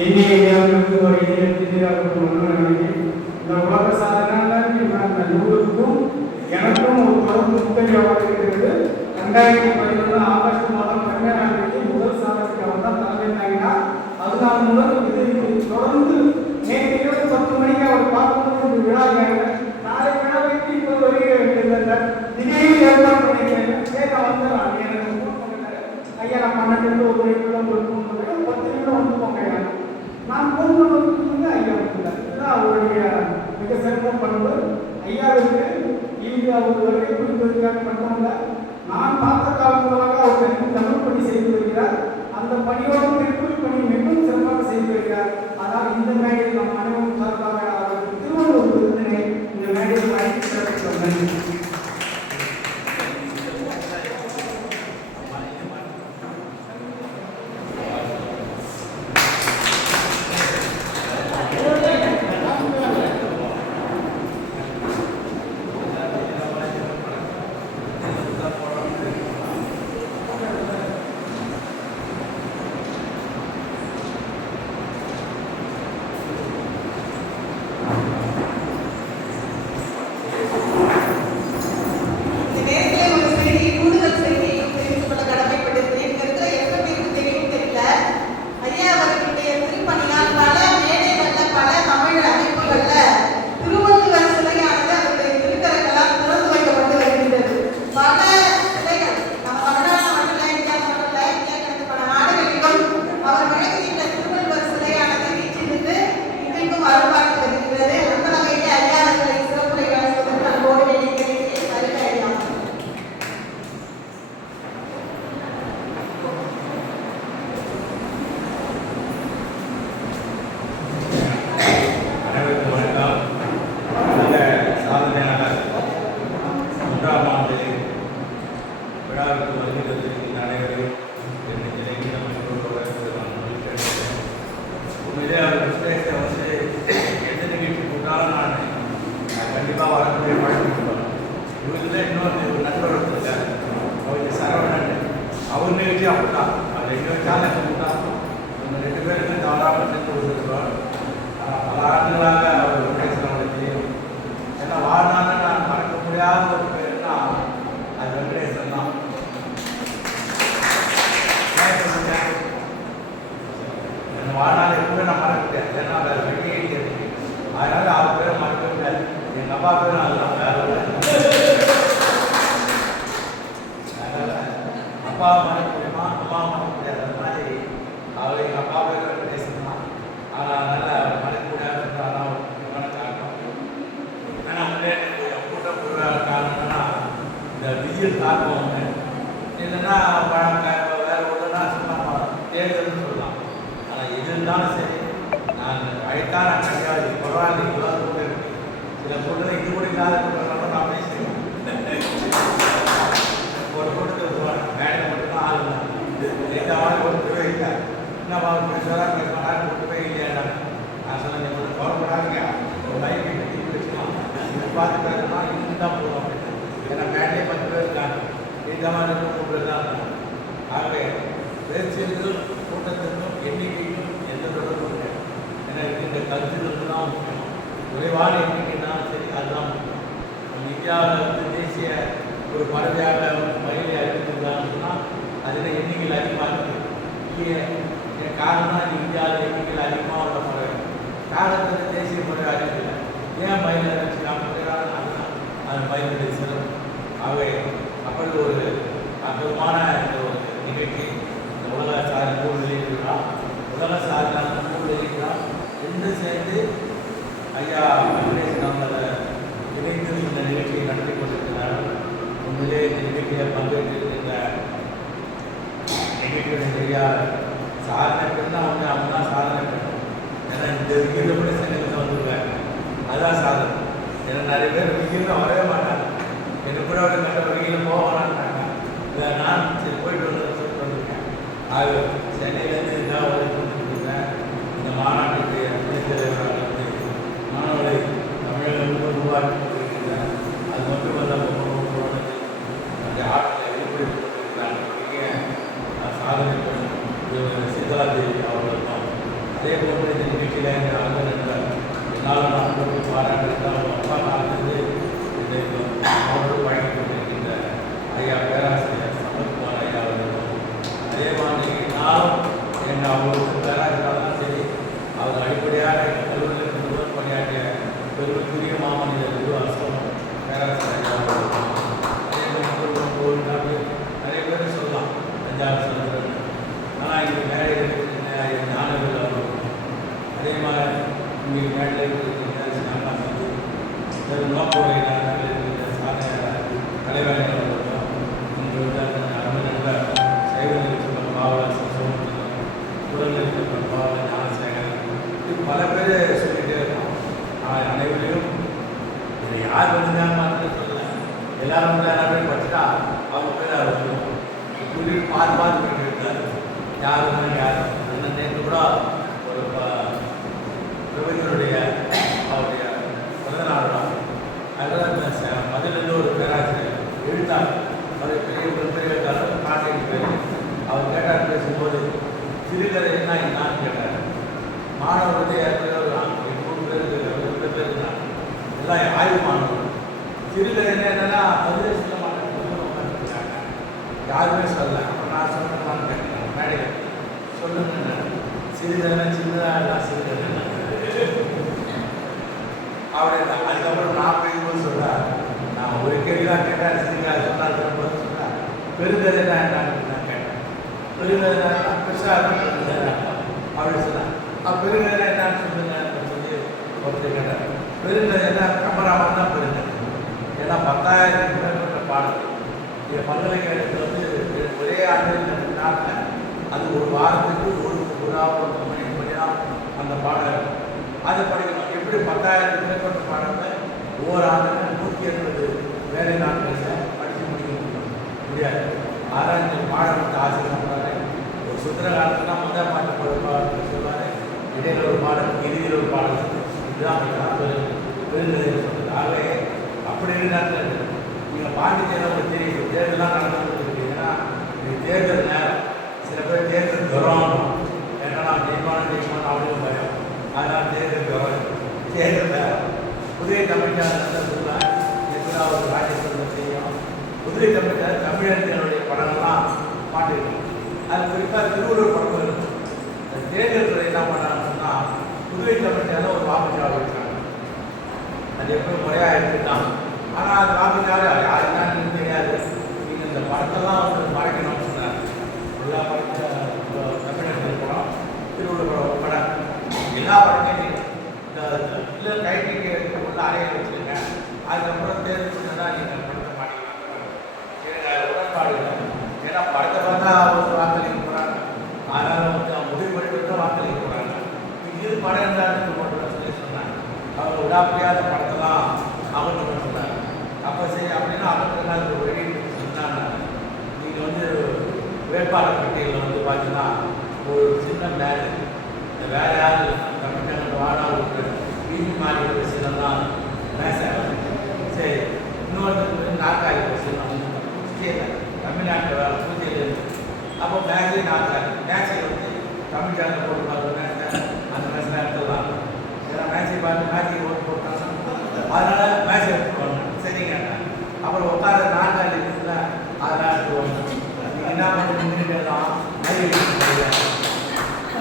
இந்திய இந்தியாவிற்கு ஒரு இந்திய திடீராக இந்த உலக சாதனை அந்த நூலுக்கும் எனக்கும் ஒரு தொடர்பு முக்கியமாக இருக்கிறது. 2011 ஆகஸ்ட் மாதம் 12ஆம் தேதி முதல் சாதனைக்கு அவர் தான் தலைமை தாங்கினார். அதுதான் முதல் இது தொடர்ந்து நேற்று இரவு 10 மணிக்கு அவர் பார்க்கும்போது விழா நாளை விழா வைத்து இப்போது வருகிறேன். திடீர்னு ஏற்பாடு பண்ணிக்கிறேன். கேட்க வந்து எனக்கு ஃபோன் பண்ணிட்டாரு, ஐயா நான் 12 ஒரு நிமிடம் ஒரு 10 நிமிடம் வந்து போங்க. நான் ஃபோன் பண்ணுறது ஐயா இதுதான் அவருடைய மிக சிறந்த பண்பு. ஐயாவுக்கு இந்தியா ஒரு வருகை புரிந்ததற்காக மட்டுமல்ல, நான் பார்த்த காலங்களாக அவர் எனக்கு தமிழ் பணி செய்து வருகிறார். அந்த பணியோடு திருப்பூர் பணி மிகவும் சிறப்பாக செய்து வருகிறார். ஆனால் இந்த மேடையில் நம் அனைவரும் சார்பாக அவருக்கு திருவள்ளுவர் விருதினை இந்த மேடையில் அழைத்து சிறப்பித்தோம். சீதலாதேவி அவர்களுக்கும் அதே போன்று இந்த நிகழ்ச்சியில் எங்கள் அண்ணன் நண்பர் என்னாலும் நான் போட்டு பாராட்டிருந்தால் அவங்க அப்பா காலத்திலிருந்து இதை அவரோடு வழங்கி கொண்டிருக்கின்ற ஐயா பேராசிரியர் சம்பத்குமார் ஐயா அவர்களும் அதே மாதிரி நானும் எங்கள் அவங்களுக்கு பேராசிரியராக தான் சரி அவர் அடிப்படையாக எங்கள் கல்லூரியில் முதல் பணியாற்றிய பெருமைக்குரிய மாமனிதர் குரு அசோகம் பேராசிரியர் ஐயா அவர்களும் அதே மாதிரி நிறைய பேர் சொல்லலாம் தஞ்சாவூர் சொல்லுறது ஆனால் இங்கே மேடைகள் ஞானங்கள் அவர்களும் அதே மாதிரி இங்கே மேடையில் இருக்கிற சினிமா சந்தி நோக்கோடைய கலைவாணிகள் அவர்களும் இன்று அருமை நண்பர் சைவ நிறுவன பாவலர் சோமத்திலும் உடல் நிறுவன பாவலர் ஞானசேகரன் இது பல பேர் சொல்லிகிட்டே இருக்கோம். ஆனால் அனைவரையும் இதை யார் வந்துதான் மாத்திரம் சொல்லலை, எல்லாரும் வந்து எல்லாரும் படிச்சுட்டா அவங்க பேர் அவர் சொல்லுவோம். இப்படி பார்த்து போயிட்டு இருக்காரு யார் வந்து யார் என்ன நேற்று கூட ஒரு பிரபஞ்சனுடைய அவருடைய பிறந்தநாள் தான் அதில் மதுரில் ஒரு பேராசிரியர் எழுத்தார் அவர் பெரிய பெரிய எழுத்தாளர் காட்டிட்டு பேர் அவர் கேட்டார் பேசும்போது சிறுகதைன்னா என்னான்னு கேட்டார். மாணவர்களுடைய 800 பேர் இருந்தாங்க, எல்லாம் ஆய்வு மாணவர்கள். சிறுகதைன்னா என்னன்னா பதிலே சொல்ல மாட்டாங்க, யாருமே சொல்லலை. அப்புறம் நான் சொன்னேன்னு கேட்டேன் மேடையில் சொல்லுங்க சிறுகதை சின்னதாக எல்லாம் சிறுகதை அவரை அதுக்கப்புறம் நான் போகும்போது சொல்கிறார், நான் ஒரு கேள்வி தான் கேட்டேன் சிறுகதை சொன்னால் சொன்னார் பெருங்கதை தான் என்னன்னு நான் கேட்டேன். பெருங்கதை பெருசாக அப்படி சொன்னார். பெருங்கதை என்னன்னு சொல்லுங்க சொல்லி ஒருத்தர் கேட்டார். பெருங்கதை கம்பராமன் தான் பெருங்கதை. ஏன்னா 10,000 மேற்பட்ட பாடல் என் பல்கலைக்கழகத்தில் வந்து ஒரே ஆண்டு நாட்டில் அது ஒரு வாரத்துக்கு ஒரு மணியாக அந்த பாடம் அதை படிக்கணும். எப்படி 10,000 மேற்பட்ட பாடத்தை ஒவ்வொரு ஆண்டுக்கு 180 வேலை நாட்களில் படித்து முடிக்க முடியாது. ஆனால் இந்த பாடம் வந்து ஆசிரியர் பண்ணுறாரு. ஒரு சுந்தர காலத்துனா முதல் பாட்டு சொல்லுவார், இடையில ஒரு பாடம் இறுதியில் ஒரு பாடம், இதுதான் பெருங்கதை சொல்கிறது. ஆகவே அப்படி இருந்தாங்க. நீங்கள் பாண்டிச்சேரி உங்களுக்கு தெரியும் தேர்தலாம் நடந்துருக்கு. ஏன்னா இது தேர்தல் நேரம், சில பேர் தேர்தல் ஜுரம், ஏன்னா நான் ஜெயிப்பான அவளுக்கும் பயம், அதனால் தேர்தல் ஜுரம் தேர்தல் நேரம். புதிய தமிழ்ச்சாளர் சொல்லுவேன் எப்படி அவர் ராஜேஸ்வரன் செய்யும். புதிய தமிழ்ச்சாளர் தமிழர்களுடைய படங்கள்லாம் பாட்டுருக்கோம். அது குறிப்பாக திருவள்ளுவர் படம் இருக்கும். தேர்தல் துறை என்ன பண்ணான்னு சொன்னால் புதுவை தமிழ்ச்சாளர் ஒரு வாக்குச்சாவடி வச்சாங்க. அது எப்படி முறையாக எடுத்துட்டான். ஆனால் அது வாக்குச்சாவடி யார் என்னன்னு தெரியாது. நீங்கள் இந்த படத்தெல்லாம் வந்து மறைக்கணும்னு சொன்னார். எல்லா படத்தை தமிழர்கள் படம் திருவள்ளுவர் படம் எல்லா படத்தையும் இல்லை கைட்டிக்கு உள்ள அறையில் வச்சுருங்க. அதுக்கப்புறம் தேர்தல் சொன்னால் நீங்கள் படத்தை மாட்டிக்கலாம். எனக்கு உடன்பாடு இல்லை. ஏன்னா படத்தை பார்த்தா ஒரு வாக்களிக்க போகிறாங்க, அதனால் வந்து முடிவு பண்ணி வாக்களிக்க போகிறாங்க. இது படம் இருந்தாலும் போட்டு சொல்லி சொன்னாங்க. அவங்க விடாப்படியாத படத்தெல்லாம் அகற்றணும்னு சொன்னாங்க. அப்போ சரி அப்படின்னா அகற்றுனால ஒரு சொன்னாங்க. நீங்கள் வந்து வேட்பாளர் பட்டியலில் வந்து பார்த்தீங்கன்னா ஒரு சின்ன வேலை, இந்த வேலை யார் தமிழ்நாடு வாடாவுக்கு வீட்டு மாறி பஸ்ஸில்தான் மேசாக சரி. இன்னொரு நாற்காலி பஸ்ஸில் பூச்சியே தமிழ்நாட்டில் வேலை பூஜையில் இருக்குது. அப்போ மேக்ஸே நாற்காலி மேக்ஸை வந்து தமிழ் சேனல் போட்டு பார்த்து மேக்ஸை அந்த மேக்ஸில் எடுத்துடலாம். ஏன்னா மேக்ஸை பார்த்து மேக்ஸை ஓட்டு போட்டாங்க, அதனால் மேக்ஸை எடுத்துக்குவாங்க. சரிங்க. அப்புறம் உட்கார நாற்காலி இருக்குல்ல, அதெல்லாம் எடுத்துக்குவாங்க. நீங்கள் என்ன பண்ணுறீங்கலாம்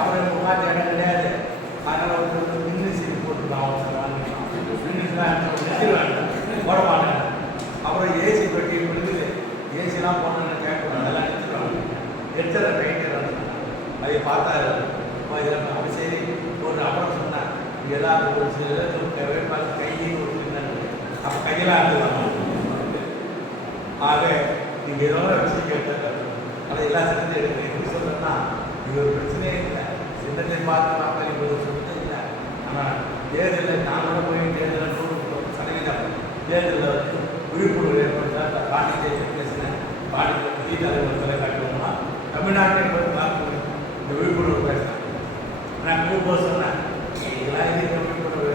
அப்புறம் உட்காந்து இடம் கிடையாது. அதனால் ஒரு இங்கிலீஷ் போட்டுக்கலாம், இங்கிலீஷ்லாம் போட மாட்டேன். அப்புறம் ஏசி பெட்டி இருக்குது, ஏசிலாம் போடணுன்னு கேட்கணும், அதெல்லாம் எடுத்துருவாங்க. எடுத்துற ரைட்டர் அதை பார்த்தா அப்படி சரி ஒரு அப்புறம் சொன்னேன் எல்லாரும் ஒரு சில வேட்பாளர் கையை கொடுத்துருந்தாங்க. அப்போ கையெல்லாம் எடுத்துக்கலாம். ஆக நீங்கள் ஏதோ வச்சு கேட்டாங்க, அதை எல்லாம் சேர்ந்து எடுத்து எப்படி சொல்கிறேன்னா இது ஒரு பிரச்சனையே இல்லை. சின்னத்தை பார்த்து வாக்களி சொல்லிட்டு இல்லை. ஆனால் தேர்தலில் நான் கூட போய் தேர்தலில் 100% தேர்தலில் வந்து விழிப்புணர்வு ஏற்படுத்த பாண்டிச்சேரி பேசினேன். பாண்டிச்சேரி புதிய தலைவர் தலைக்காட்டுவோம்னா தமிழ்நாட்டை பார்த்து இந்த விழிப்புணர்வு பேசினேன். நான் கூப்பிட்டு சொன்னேன், இதெல்லாம் எதுக்கு விழிப்புணர்வு?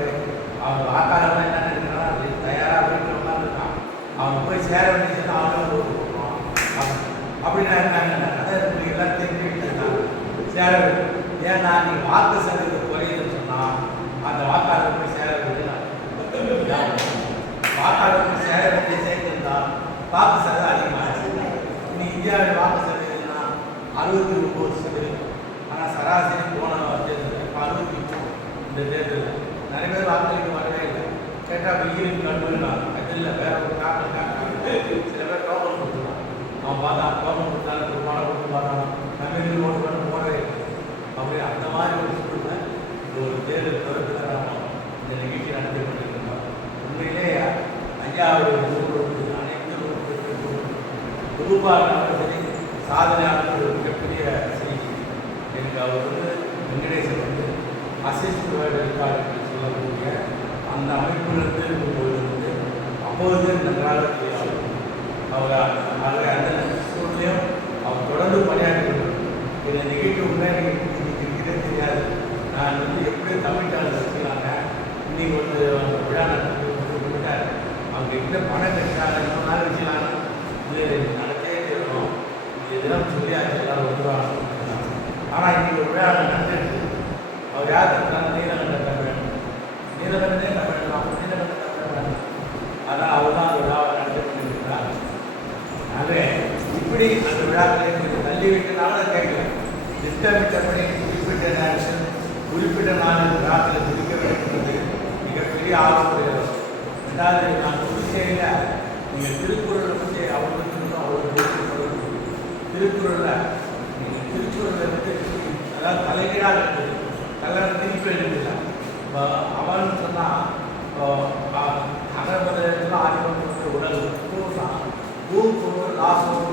அவங்க வாக்காளர்லாம் என்ன நினைக்கிறாங்க, தயாராக இருக்கிறவங்க இருக்கான், அவங்க போய் சேர வேண்டியதுன்னா அவங்க ஓட்டு போடுவான் அப்படின்னா இருந்தாங்க. அதை எல்லாம் தெரிஞ்சுக்கிட்டு சேர ஏன்னா நீ வாக்கு சதவீதம் குறையுதுன்னு சொன்னால் அந்த வாக்காளர் போய் சேர வேண்டியது வாக்காளர் போய் சேர வேண்டிய சேர்ந்திருந்தால் வாக்கு சதவீதம் அதிகமாகிடுச்சு. இன்னைக்கு இந்தியாவில் வாக்கு சதவீதம்னா 69%. ஆனால் சராசரி போன தேர்தல் இப்போ 63. இந்த தேர்தலில் நிறைய பேர் வாக்களிக்க வரவே இல்லை. கேட்டால் வெயிலுக்கு கண்டுனாங்க. அது இல்லை, வேற ஒரு காரணம் காட்டுறாங்க. சில பேர் டோக்கன் கொடுத்துருவான். அவன் பார்த்தா டோக்கன் கொடுத்தாலும் ஒரு பணம் கொடுத்து பார்த்தான். நம்ம ஓட்டு பண்ண போடவே இல்லை. அப்படி அந்த மாதிரி ஒரு சூழ்நிலை இந்த ஒரு தேர்தல் தொடர்பில் நாம் இந்த நிகழ்ச்சி நடத்தி கொண்டிருக்கிறோம். உண்மையிலே ஐயாவுடைய அனைத்து பொதுப்பாக சரி சாதனையாளர்கள் ஒரு மிகப்பெரிய செய்தி. எனக்கு அவர் வெங்கடேசன் அசிஸ்ட் ரெக்கார்டு சொல்லக்கூடிய அந்த அமைப்பிலிருந்து இருக்கும்போது அப்போது நன்றாக தெரியும். அவர் அந்த சூழ்நிலையும் அவர் தொடர்ந்து பணியாற்றி இந்த நிகழ்ச்சி உண்மையாக இருக்கிறதே தெரியாது. நான் எப்படி தமிழ்நாடு வச்சுக்கிறாங்க இன்னைக்கு ஒரு விழா நடத்திட்டார். அவங்க எப்படி பணம் கட்டினாங்க இன்னொரு நாள் வச்சுக்கலாம். இது நடத்தே தெரியணும். இது தினம் சொல்லியாச்சு எல்லாரும் வந்துடுவாங்க. ஆனால் இன்னைக்கு ஒரு விழா நடந்துருக்கு. அவர் யார் கட்டுறாங்க? நீலகண்ட தமிழ். நீலகண்டனே தமிழ் தான். நீலகண்ட தமிழ். அதனால் அவர் தான் அந்த விழாவை நடத்தி கொண்டிருக்கிறார். ஆகவே இப்படி அந்த விழாக்களை கொஞ்சம் தள்ளி வைக்கிறதுனால கேட்கல. திட்டமிட்டபடி குறிப்பிட்ட நேரத்தில் குறிப்பிட்ட நாளில் விழாக்களை முடிக்க வேண்டும் என்பது மிகப்பெரிய ஆர்வமுடையது. ரெண்டாவது, நான் புதுச்சேரியில் நீங்கள் திருக்குறளை பற்றி அவர்களுக்கு திருக்குறளில் நீங்கள் திருக்குறளை வந்து அதாவது தலைகீழாக இருக்குது. கல்லறை திருப்பி எழுதில்லை. இப்போ அவன் சொன்னால் அகர்வதற்கு ஆதிபத்திய உடல் தான் ஊர் லாசம்.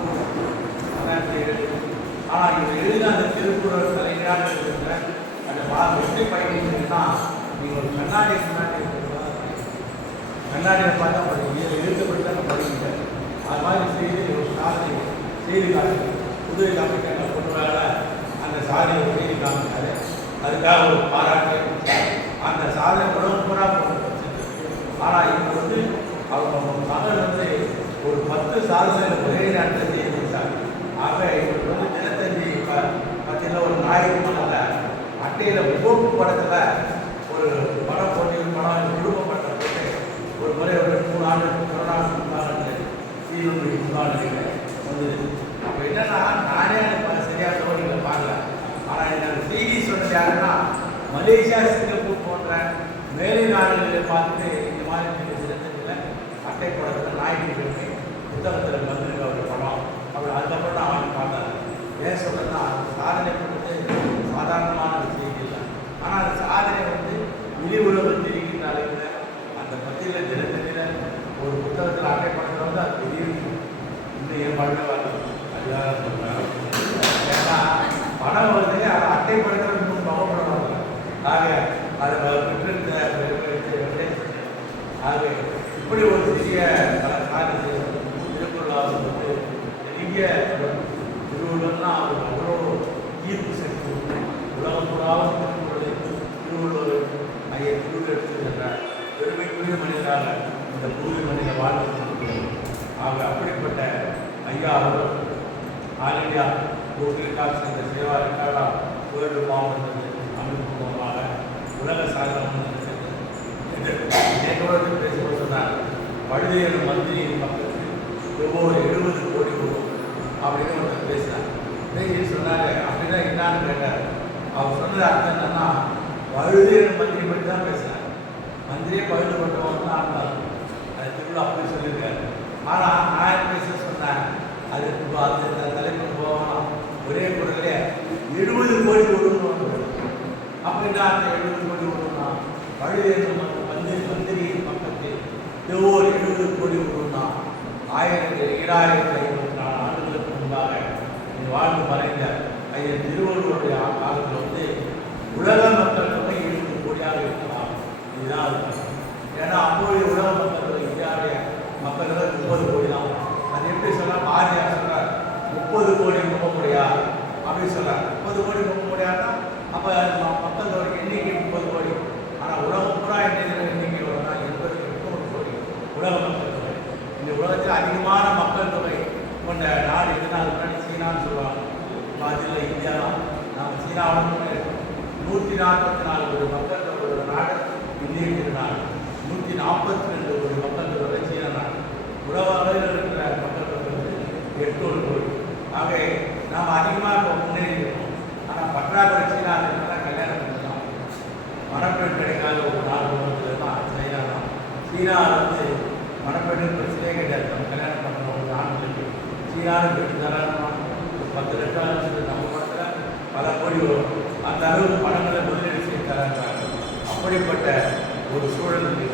ஆனால் இவர் எழுதின அந்த திருக்குறள் தலைகீழாக இருக்கிற அந்த வெற்றி பயணிங்கன்னா நீங்கள் ஒரு கண்ணாடி கண்ணாடியை பார்த்தா படிங்க, எழுதப்பட்டு தான் படிங்க. அது மாதிரி செய்து ஒரு சாதனை செய்து காட்டு புதுவை காமிக்க பொண்ணுறால அந்த சாதனையை செய்து காமிச்சாரு. அதுக்காக ஒரு பாராட்டு. அந்த சாதனை உடம்பு பூரா ஆனால் இப்போ அவங்க மகள் ஒரு 10 சாதனை ஒரே நேரத்தில் செய்து கொடுத்தாங்க. ஆக இவருக்கு தினத்தஞ்சி பார்த்தீங்கன்னா ஒரு ஞாயிறு மகளில் அட்டையில் கோப்பு படத்தில் ஒரு படம் போட்டி ஒரு படம் குடும்ப படத்தை போட்டு ஒரு முறை ஒரு 3 ஆண்டு கொரோனா வந்து அப்போ என்னன்னா நானே சரியாக தோணிகளை பார்க்கல. ஆனால் எனக்கு செய்தி சொன்னது யாருன்னா மலேசியா, சிங்கப்பூர் போன்ற மேலை நாடுகளை பார்த்துட்டு இந்த மாதிரி தினத்தஞ்சில் அட்டை படத்தில் ஞாயிற்றுக்கிழமை புத்தகத்தில் வந்திருக்க ஒரு படம். அப்படி அதுக்கப்புறம் நான் அவன் பார்த்தேன். ஏன் சொல்கிறேன்னா சாதனை பண்ணுறது சாதாரணமான ஒரு செய்தி இல்லை. ஆனால் அந்த சாதனை வெளி உலகத்தில் இருக்கின்ற அளவில் அந்த பத்தியில் தினத்தனியில் ஒரு புத்தகத்தில் அட்டை படத்தில் அது பெரிய இன்னும் என் பழக்க வரணும். அதுதான் சொல்கிறேன். ஏன்னா படம் வருது அதை அட்டை படத்தில் இன்னும் கவலைப்படுவாங்க. ஆக அதை பெற்றிருந்த ஆகவே இப்படி ஒரு சிறிய சாதனை திருக்குறள் பெரிய திருவள்ளுவர்னா அவர் அவ்வளோ ஈர்ப்பு சக்தி உலகம் பூராவும் திருவள்ளுவர் ஐயா திருவள்ளுவர் என்ற பெருமைக்குரிய மனிதராக இந்த பூர்வீக மனித வாழ்க்கை. ஆக அப்படிப்பட்ட ஐயா அவர்கள் ஆல் இண்டியா கோகிலிகாஸ் என்ற சேவா ரெக்கார்டா வேர்ல்டு மாவட்டத்தில் அமைப்பு மூலமாக உலக சாதனை நேற்றோடு பேசும்போது சொன்னார். வழுதியர் மந்திரியின் பக்கத்தில் ஒவ்வொரு 70 கோடி கொடுக்கும் அப்படின்னு ஒருத்தர் பேசினார். பேசி சொன்னார். அப்படின்னா என்னான்னு கேட்டார். அவர் சொன்னது அர்த்தம் என்னன்னா வழுதியர் மந்திரி பற்றி தான் பேசினார். மந்திரியே பழுது பட்டவங்க தான் இருந்தார். அது திருவிழா அப்படி சொல்லியிருக்காரு. ஆனால் நான் பேச சொன்னேன். அது அந்த தலைப்புக்கு போகலாம். ஒரே குரலே 70 கோடி கொடுக்கணும். அப்படின்னா அந்த 70 கோடி கொடுக்கணும்னா வழுதியர் மந்திரியின் பக்கத்தில் ஒவ்வொரு 70 கோடி கொடுக்கணும்னா 2554 ஆண்டுகளுக்கு முன்பாக வாழ்ந்து மறைந்த ஐயா திருவள்ளுவருடைய காலத்தில் உலக மக்கள் தொகை 70 கோடியாக இருக்கலாம். இதுதான் அது. ஏன்னா அப்போதைய உலக மக்கள் தொகை இந்தியாவுடைய மக்கள் தொகை 30 கோடி தான். அது எப்படி சொன்னால் பாரதியார் சொல்கிறார் 30 கோடி ரொம்ப முடியா அப்படின்னு சொல்கிறார். 30 கோடி ரொம்ப முடியாதுன்னா அப்போ மக்கள் தொகை எண்ணிக்கை 30 கோடி. ஆனால் உலகம் பூரா எண்ணிக்கை வரும்னா 800 கோடி உலக மக்கள் தொகை. இந்த உலகத்தில் அதிகமான மக்கள் தொகை கொண்ட நாடு எதுனா அது முன்னாடி சீனான்னு சொல்லுவாங்க. அதில் இந்தியா தான். நம்ம சீனாவோட இருக்கோம். 144 கோடி மக்கள் தொகை நாடு இந்திய திருநாடு. 142 கோடி மக்கள் தொகை சீன நாடு. உலக இருக்கிற மக்கள் தொகை 800 கோடி. ஆக நாம் அதிகமாக இப்போ முன்னேறி இருக்கோம். ஆனால் பற்றாக்குறை சீனாவில் கல்யாணம் பண்ணலாம். மணப்பெண் கிடைக்காத ஒரு நாடு தான் சைனா தான். சீனாவில் மணப்பெண்ணுக்கு பிரச்சனையே கிடையாது. நம்ம கல்யாணம் பண்ண ஒரு ஆண்களுக்கு சீனாவில் பெற்று தரணும். 10 லட்சம் நம்ம படத்தில் பல கோடி வரும். அந்த அளவுக்கு பணங்களை முதலீடு செய்து தராங்க. அப்படிப்பட்ட ஒரு சூழலுக்கு